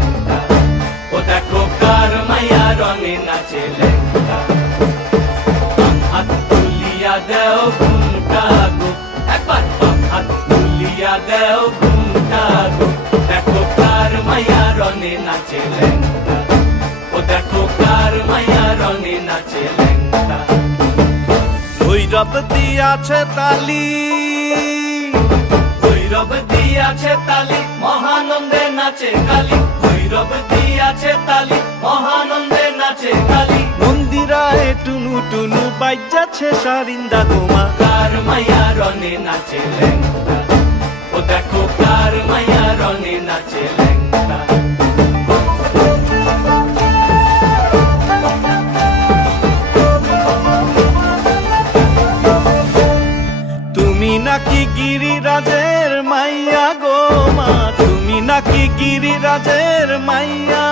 লেঙ্গা। ও দেখো কার মাইয়া রঙে নাচে লেঙ্গা। বাম হাত তুলিয়া দেও ঘুমটা গো, একবার বাম হাত তুলিয়া দেও ঘুমটা গো। দেখো কার মাইয়া রঙে নাচে লেঙ্গা। ও দেখো কার মাইয়া রঙে নাচে লেঙ্গা। ভৈরব দিয়াছে তালি, ভৈরব দিয়াছে তালি, মহানন্দে নাচে কালী। ভৈরব দিয়াছে তালি, মহানন্দে নাচে কালী। মন্দিরায় টুনু টুনু বাজ্যাছে সারিন্দা গোমা। কার মাইয়া রঙে নাচে লেঙ্গা। ও দেখো কার মাইয়া রঙে নাচে লেঙ্গা। তুমি নাকি গিরিরাজের মাইয়া গো মা, তুমি নাকি গিরিরাজের মাইয়া।